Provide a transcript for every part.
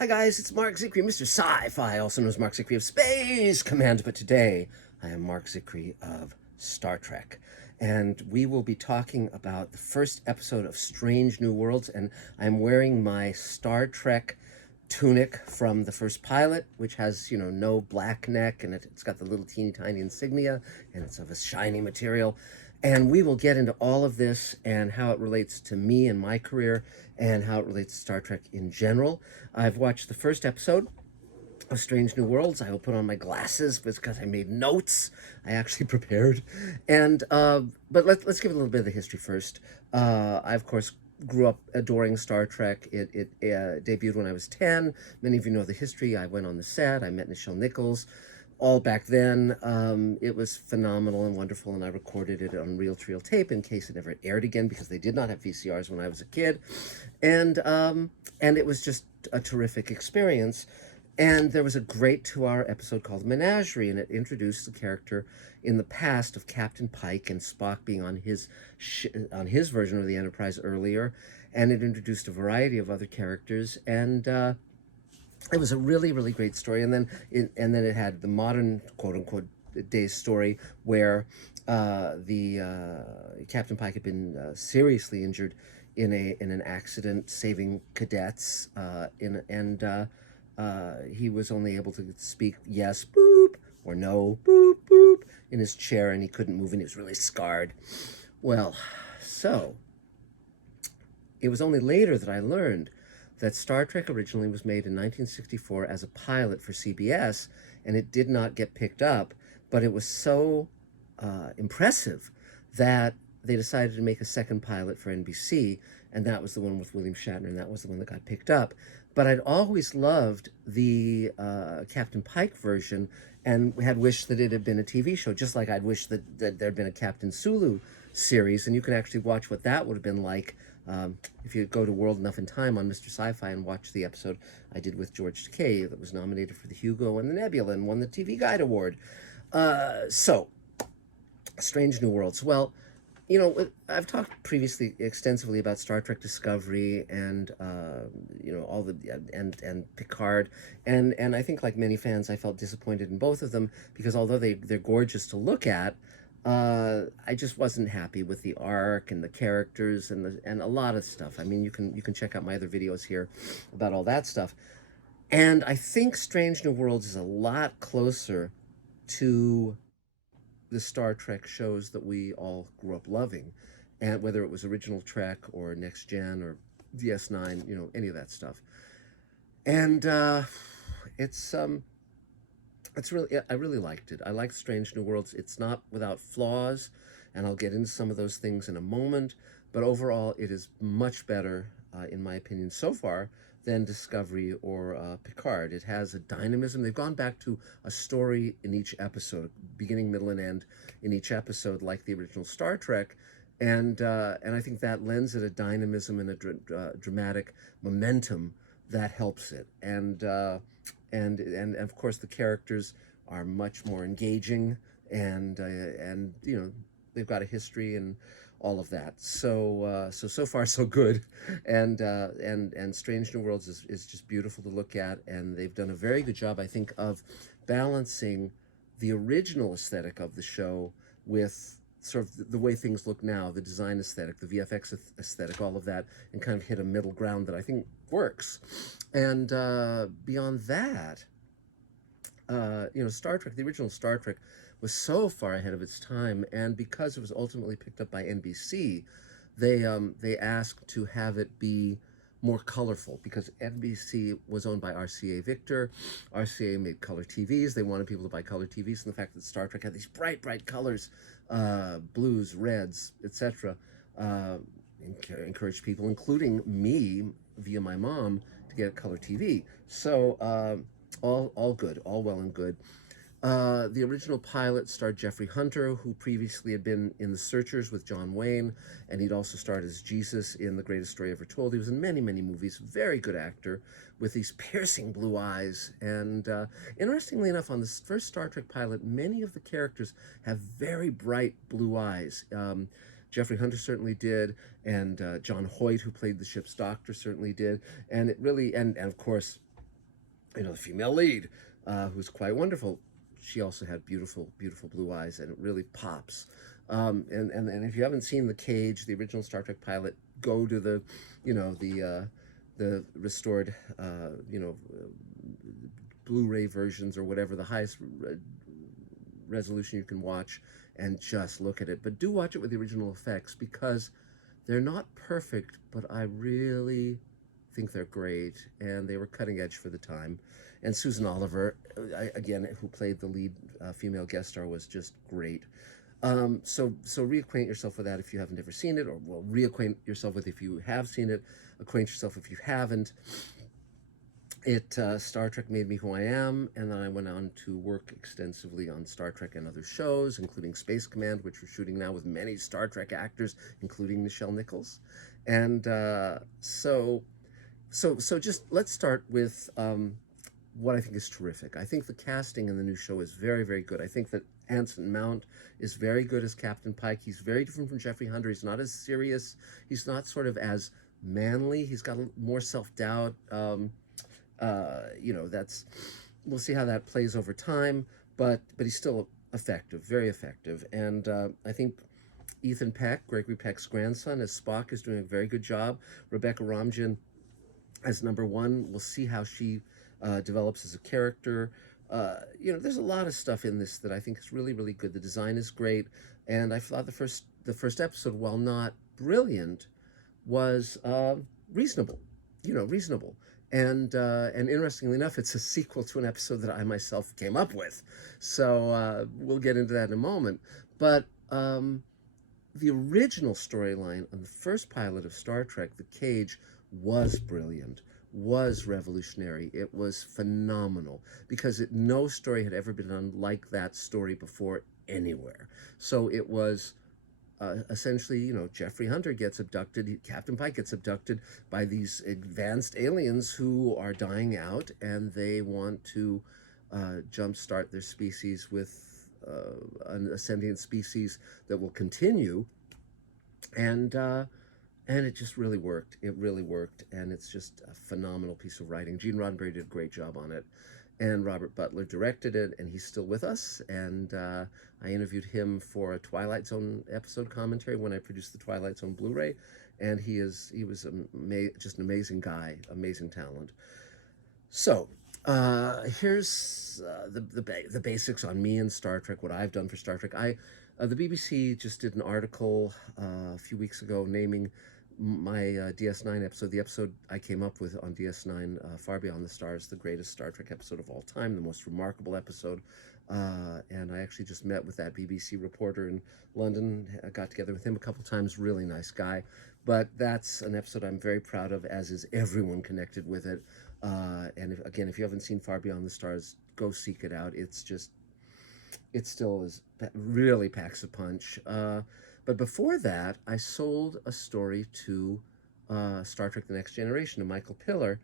Hi guys, it's Mark Zicree, Mr. Sci-Fi, also known as Mark Zicree of Space Command, but today I am Mark Zicree of Star Trek, and we will be talking about the first episode of Strange New Worlds, and I'm wearing my Star Trek tunic from the first pilot, which has, no black neck, and it's got the little teeny tiny insignia, and it's of a shiny material. And we will get into all of this and how it relates to me and my career and how it relates to Star Trek in general. I've watched the first episode of Strange New Worlds. I will put on my glasses because I made notes. I actually prepared. And but let's give it a little bit of the history first. I of course grew up adoring Star Trek. It debuted when I was 10. Many of you know the history. I went on the set. I met Nichelle Nichols. All back then, it was phenomenal and wonderful, and I recorded it on reel-to-reel tape in case it ever aired again because they did not have VCRs when I was a kid, and it was just a terrific experience. And there was a great 2-hour episode called Menagerie, and it introduced the character in the past of Captain Pike and Spock being on his version of the Enterprise earlier, and it introduced a variety of other characters, and it was a really, really great story. And then it had the modern quote unquote day story where the Captain Pike had been seriously injured in an accident saving cadets, he was only able to speak yes boop or no boop boop in his chair, and he couldn't move, and he was really scarred. Well, so it was only later that I learned that Star Trek originally was made in 1964 as a pilot for CBS, and it did not get picked up, but it was so impressive that they decided to make a second pilot for NBC, and that was the one with William Shatner, and that was the one that got picked up. But I'd always loved the Captain Pike version and had wished that it had been a TV show, just like I'd wished that there'd been a Captain Sulu series, and you can actually watch what that would have been like if you go to World Enough in Time on Mr. Sci-Fi and watch the episode I did with George Takei that was nominated for the Hugo and the Nebula and won the TV Guide Award. So, Strange New Worlds. Well, I've talked previously extensively about Star Trek Discovery and all the and Picard, and I think like many fans, I felt disappointed in both of them because although they're gorgeous to look at, I just wasn't happy with the arc and the characters and a lot of stuff. I mean, you can check out my other videos here about all that stuff. And I think Strange New Worlds is a lot closer to the Star Trek shows that we all grew up loving, and whether it was original Trek or Next Gen or DS9, any of that stuff. And it's really, I really liked it. I liked Strange New Worlds. It's not without flaws, and I'll get into some of those things in a moment, but overall it is much better, in my opinion, so far than Discovery or Picard. It has a dynamism. They've gone back to a story in each episode, beginning, middle, and end in each episode, like the original Star Trek, and I think that lends it a dynamism and a dramatic momentum that helps it. And of course the characters are much more engaging, and they've got a history and all of that. So far so good, and Strange New Worlds is just beautiful to look at, and they've done a very good job, I think, of balancing the original aesthetic of the show with sort of the way things look now, the design aesthetic, the VFX aesthetic, all of that, and kind of hit a middle ground that I think works. And beyond that, Star Trek, the original Star Trek, was so far ahead of its time, and because it was ultimately picked up by NBC, they asked to have it be more colorful because NBC was owned by RCA Victor. RCA made color TVs. They wanted people to buy color TVs, and the fact that Star Trek had these bright, bright colors, blues, reds, etc., encouraged people, including me, via my mom, to get a color TV. So all good, all well and good. The original pilot starred Jeffrey Hunter, who previously had been in The Searchers with John Wayne, and he'd also starred as Jesus in The Greatest Story Ever Told. He was in many, many movies. Very good actor with these piercing blue eyes. And interestingly enough, on this first Star Trek pilot, many of the characters have very bright blue eyes. Jeffrey Hunter certainly did, and John Hoyt, who played the ship's doctor, certainly did. And it really, and of course, the female lead, who's quite wonderful. She also had beautiful, beautiful blue eyes, and it really pops. And if you haven't seen The Cage, the original Star Trek pilot, go to the restored, Blu-ray versions or whatever, the highest resolution you can watch, and just look at it. But do watch it with the original effects, because they're not perfect, but I really think they're great, and they were cutting edge for the time. And Susan Oliver, again, who played the lead female guest star, was just great. So reacquaint yourself with that if you haven't ever seen it, or well, reacquaint yourself with it if you have seen it. Acquaint yourself if you haven't. Star Trek made me who I am, and then I went on to work extensively on Star Trek and other shows, including Space Command, which we're shooting now with many Star Trek actors, including Nichelle Nichols. And so just let's start with what I think is terrific. I think the casting in the new show is very, very good. I think that Anson Mount is very good as Captain Pike. He's very different from Jeffrey Hunter. He's not as serious. He's not sort of as manly. He's got more self-doubt. That's, we'll see how that plays over time, but he's still effective, very effective. And I think Ethan Peck, Gregory Peck's grandson, as Spock, is doing a very good job. Rebecca Romijn as number one, we'll see how she develops as a character. There's a lot of stuff in this that I think is really, really good. The design is great, and I thought the first episode, while not brilliant, was reasonable. Reasonable. And interestingly enough, it's a sequel to an episode that I myself came up with. So we'll get into that in a moment. But the original storyline on the first pilot of Star Trek, The Cage, was brilliant, was revolutionary. It was phenomenal, because no story had ever been done like that story before anywhere. So it was essentially, Jeffrey Hunter gets abducted, Captain Pike gets abducted by these advanced aliens who are dying out, and they want to jumpstart their species with a sentient species that will continue. And it just really worked. It really worked, and it's just a phenomenal piece of writing. Gene Roddenberry did a great job on it, and Robert Butler directed it, and he's still with us. And I interviewed him for a Twilight Zone episode commentary when I produced the Twilight Zone Blu-ray, and he was just an amazing guy, amazing talent. So here's the basics on me and Star Trek, what I've done for Star Trek. The BBC just did an article a few weeks ago naming my DS9 episode, the episode I came up with on DS9, Far Beyond the Stars, the greatest Star Trek episode of all time, the most remarkable episode. And I actually just met with that BBC reporter in London. I got together with him a couple times, really nice guy. But that's an episode I'm very proud of, as is everyone connected with it. And if you haven't seen Far Beyond the Stars, go seek it out. It still is really packs a punch. But before that, I sold a story to Star Trek The Next Generation, to Michael Piller,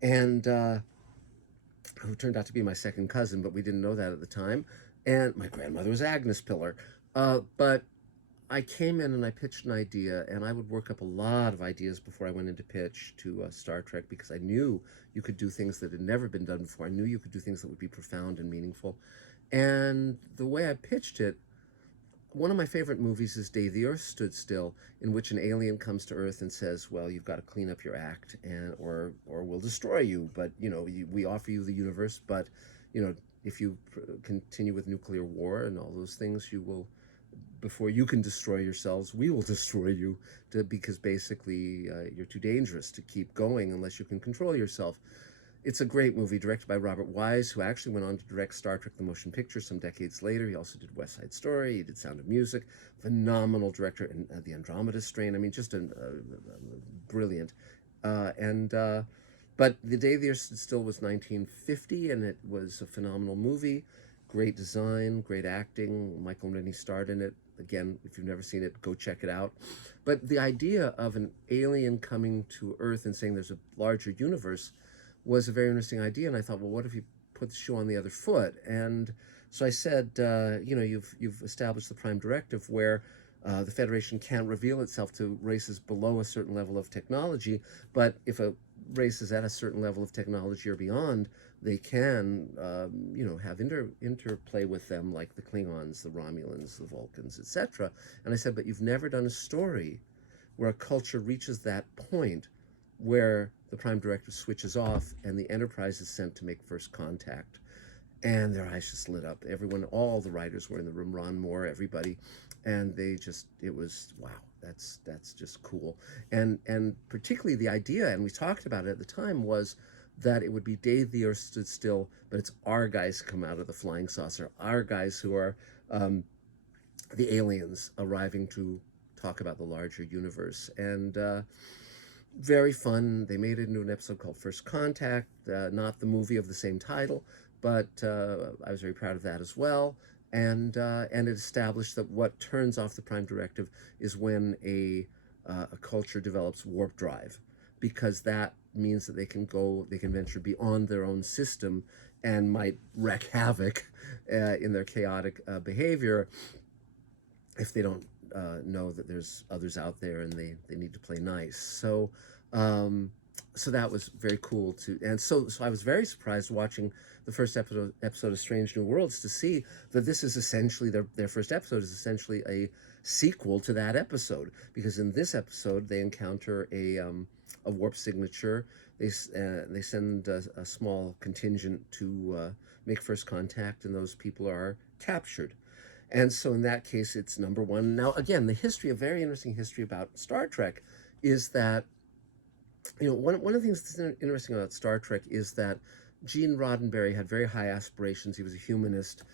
and who turned out to be my second cousin, but we didn't know that at the time. And my grandmother was Agnes Piller. But I came in and I pitched an idea, and I would work up a lot of ideas before I went into pitch to Star Trek, because I knew you could do things that had never been done before. I knew you could do things that would be profound and meaningful. And the way I pitched it, one of my favorite movies is Day the Earth Stood Still, in which an alien comes to Earth and says, well, you've got to clean up your act, or we'll destroy you. But, we offer you the universe, but, if you continue with nuclear war and all those things, you will, before you can destroy yourselves, we will destroy you, because basically you're too dangerous to keep going unless you can control yourself. It's a great movie, directed by Robert Wise, who actually went on to direct Star Trek the Motion Picture some decades later. He also did West Side Story, he did Sound of Music. Phenomenal director, and The Andromeda Strain. I mean, just brilliant. But The Day the Earth Stood Still was 1950, and it was a phenomenal movie. Great design, great acting. Michael Rennie starred in it. Again, if you've never seen it, go check it out. But the idea of an alien coming to Earth and saying there's a larger universe was a very interesting idea, and I thought, well, what if you put the shoe on the other foot? And so I said, you've established the prime directive where the Federation can't reveal itself to races below a certain level of technology, but if a races at a certain level of technology or beyond, they can, have interplay with them, like the Klingons, the Romulans, the Vulcans, etc. And I said, but you've never done a story where a culture reaches that point where the Prime Directive switches off and the Enterprise is sent to make first contact. And their eyes just lit up. Everyone, all the writers were in the room, Ron Moore, everybody, and it was, wow, that's just cool. And particularly the idea, and we talked about it at the time, was that it would be Day the Earth Stood Still, but it's our guys come out of the flying saucer, our guys who are the aliens arriving to talk about the larger universe. And very fun. They made it into an episode called First Contact, not the movie of the same title, but I was very proud of that as well. And it established that what turns off the Prime Directive is when a culture develops warp drive, because that means that they can venture beyond their own system and might wreak havoc in their chaotic behavior if they don't know that there's others out there and they need to play nice. So that was very cool too. And so I was very surprised watching the first episode of Strange New Worlds to see that this is essentially their first episode is essentially a sequel to that episode, because in this episode they encounter a warp signature. They send a small contingent to make first contact, and those people are captured. And so in that case, it's number one. Now, again, a very interesting history about Star Trek is that, one of the things that's interesting about Star Trek is that Gene Roddenberry had very high aspirations. He was a humanist.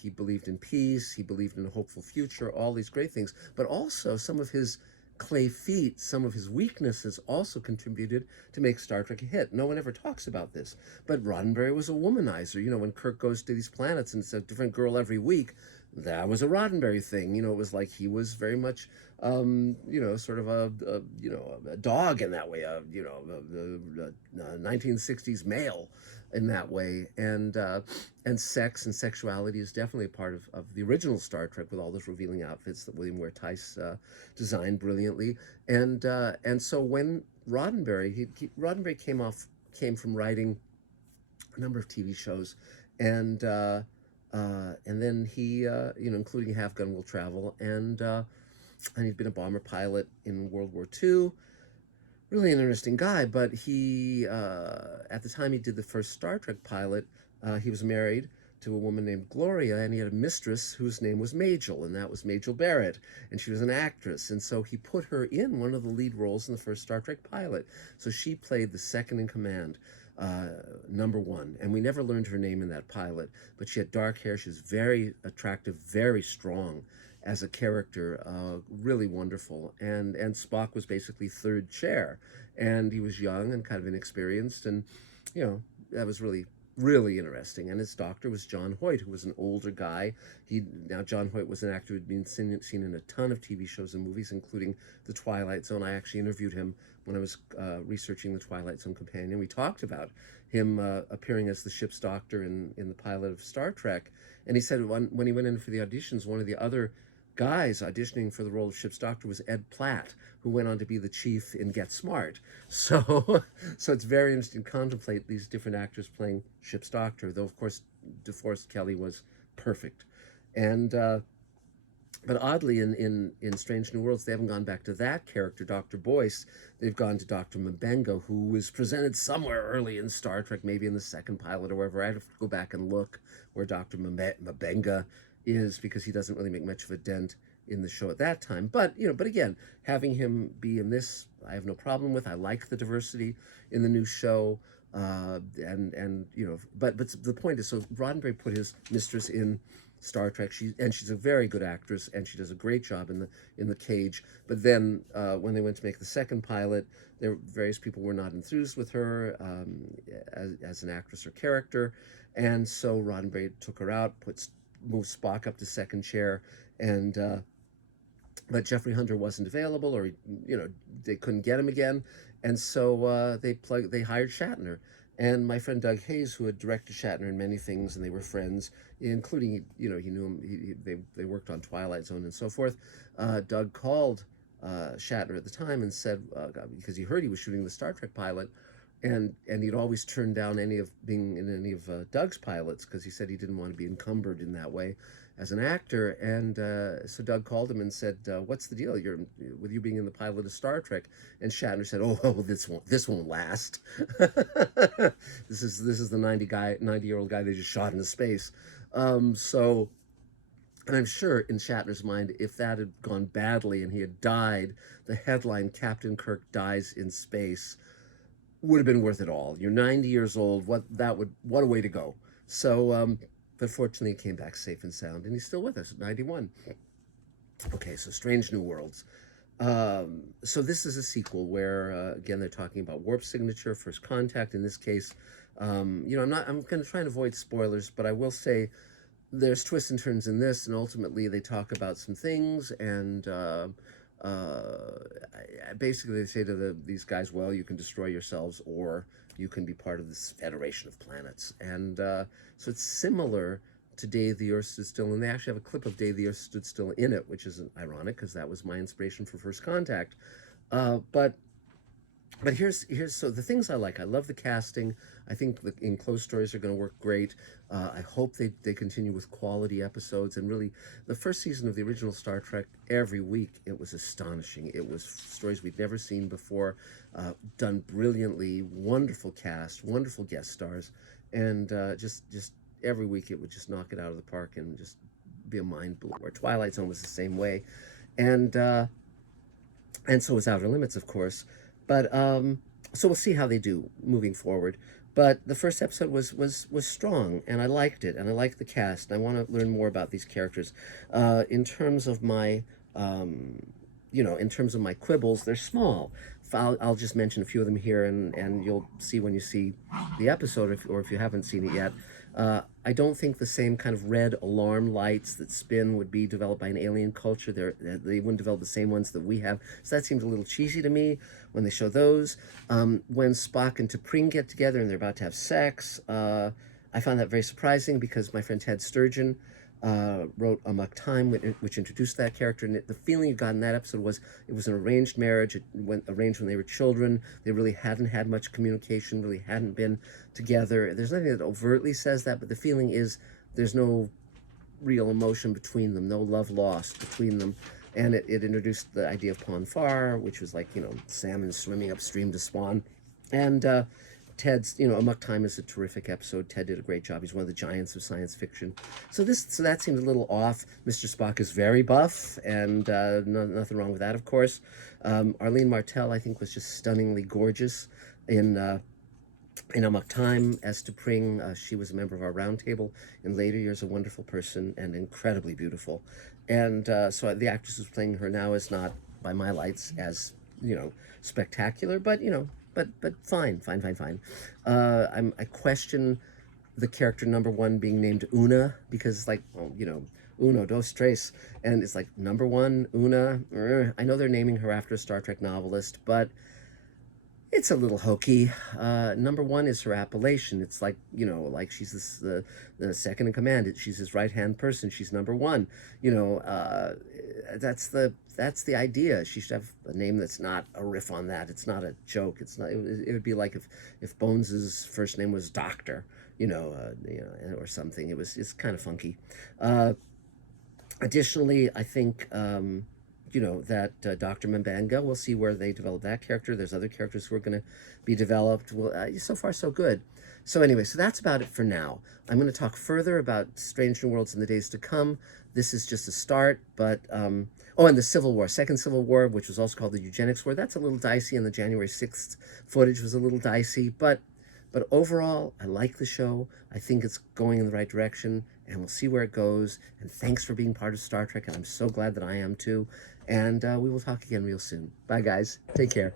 He believed in peace. He believed in a hopeful future, all these great things. But also some of his clay feet, some of his weaknesses also contributed to make Star Trek a hit. No one ever talks about this. But Roddenberry was a womanizer. When Kirk goes to these planets and it's a different girl every week, that was a Roddenberry thing. It was like he was very much, sort of a dog in that way, a 1960s male in that way. And sex and sexuality is definitely a part of the original Star Trek, with all those revealing outfits that William Ware Tice designed brilliantly. And so when Roddenberry came from writing a number of TV shows, and then he, including Half Gun Will Travel, and he'd been a bomber pilot in World War II. Really an interesting guy, but he, at the time he did the first Star Trek pilot, he was married to a woman named Gloria, and he had a mistress whose name was Majel, and that was Majel Barrett, and she was an actress, and so he put her in one of the lead roles in the first Star Trek pilot. So she played the second in command, number one, and we never learned her name in that pilot, but she had dark hair. She was very attractive, very strong as a character, really wonderful. And Spock was basically third chair, and he was young and kind of inexperienced, and that was really interesting. And his doctor was John Hoyt, who was an older guy. John Hoyt was an actor who'd been seen in a ton of TV shows and movies, including The Twilight Zone. I actually interviewed him when I was researching The Twilight Zone Companion. We talked about him appearing as the ship's doctor in the pilot of Star Trek. And he said when he went in for the auditions, one of the other guys auditioning for the role of ship's doctor was Ed Platt, who went on to be the chief in Get Smart. So it's very interesting to contemplate these different actors playing ship's doctor, though of course DeForest Kelley was perfect. And but oddly, in Strange New Worlds, they haven't gone back to that character, Dr. Boyce. They've gone to Dr. Mbenga, who was presented somewhere early in Star Trek, maybe in the second pilot or wherever. I'd have to go back and look where Dr. Mbenga is, because he doesn't really make much of a dent in the show at that time. But again, having him be in this, I have no problem with. I like the diversity in the new show, but the point is, so Roddenberry put his mistress in Star Trek. She's a very good actress, and she does a great job in the cage. But then when they went to make the second pilot, various people were not enthused with her as an actress or character, and so Roddenberry took her out, moved Spock up to second chair, and but Jeffrey Hunter wasn't available, or they couldn't get him again, and so they hired Shatner. And my friend Doug Hayes, who had directed Shatner in many things, and they were friends, including he knew him. They worked on Twilight Zone and so forth. Doug called Shatner at the time and said, because he heard he was shooting the Star Trek pilot, and he'd always turned down any of being in any of Doug's pilots because he said he didn't want to be encumbered in that way as an actor. And so Doug called him and said, "What's the deal? You're with you being in the pilot of Star Trek?" And Shatner said, "Oh, this won't last. This is the 90-year-old guy they just shot into space." So. And I'm sure in Shatner's mind, if that had gone badly and he had died, the headline, Captain Kirk dies in space, would have been worth it all. You're 90 years old. What a way to go. So, but fortunately, he came back safe and sound, and he's still with us at 91. Okay, so Strange New Worlds. So this is a sequel where, again, they're talking about warp signature, first contact. In this case, I'm going to try and avoid spoilers, but I will say there's twists and turns in this, and ultimately they talk about some things, and basically they say to these guys, well, you can destroy yourselves, or you can be part of this federation of planets. And so it's similar to Day the Earth Stood Still, and they actually have a clip of Day the Earth Stood Still in it, which is ironic because that was my inspiration for First Contact. But here's so the things I like. I love the casting. I think the enclosed stories are going to work great. I hope they continue with quality episodes. And really, the first season of the original Star Trek, every week, it was astonishing. It was stories we'd never seen before, done brilliantly, wonderful cast, wonderful guest stars. And just every week it would just knock it out of the park and just be a mind blower. Twilight Zone was the same way. And so was Outer Limits, of course. But so we'll see how they do moving forward. But the first episode was strong, and I liked it, and I liked the cast. And I want to learn more about these characters. In terms of my, in terms of my quibbles, they're small. I'll just mention a few of them here, and you'll see when you see the episode, or if you haven't seen it yet. I don't think the same kind of red alarm lights that spin would be developed by an alien culture. They wouldn't develop the same ones that we have. So that seems a little cheesy to me when they show those. When Spock and T'Pring get together and they're about to have sex, I found that very surprising because my friend Ted Sturgeon wrote Amok Time, which introduced that character. And the feeling you got in that episode was it was an arranged marriage. It went arranged when they were children. They really hadn't had much communication, really hadn't been together. There's nothing that overtly says that, but the feeling is there's no real emotion between them, no love lost between them. And it introduced the idea of Pon farr, which was like, salmon swimming upstream to spawn. And Ted's, Amok Time is a terrific episode. Ted did a great job. He's one of the giants of science fiction. So that seems a little off. Mr. Spock is very buff, and nothing wrong with that, of course. Arlene Martell, I think, was just stunningly gorgeous in Amok Time. As T'Pring, she was a member of our roundtable. In later years, a wonderful person and incredibly beautiful. And so the actress who's playing her now is not, by my lights, as spectacular, but but fine. I question the character number one being named Una because it's like, uno, dos, tres, and it's like number one, Una. I know they're naming her after a Star Trek novelist, but it's a little hokey. Number one is her appellation. It's like, like she's the second in command. She's his right-hand person. She's number one. That's the idea. She should have a name that's not a riff on that. It's not a joke. It's not. It would be like if Bones's first name was Doctor, or something. It's kind of funky. Additionally, I think. That Dr. Mbanga, we'll see where they develop that character. There's other characters who are going to be developed. Well, so far, so good. So anyway, so that's about it for now. I'm going to talk further about Strange New Worlds in the days to come. This is just a start, but, and the Civil War, Second Civil War, which was also called the Eugenics War, that's a little dicey, and the January 6th footage was a little dicey, but overall, I like the show. I think it's going in the right direction, and we'll see where it goes. And thanks for being part of Star Trek, and I'm so glad that I am too. And we will talk again real soon. Bye, guys. Take care.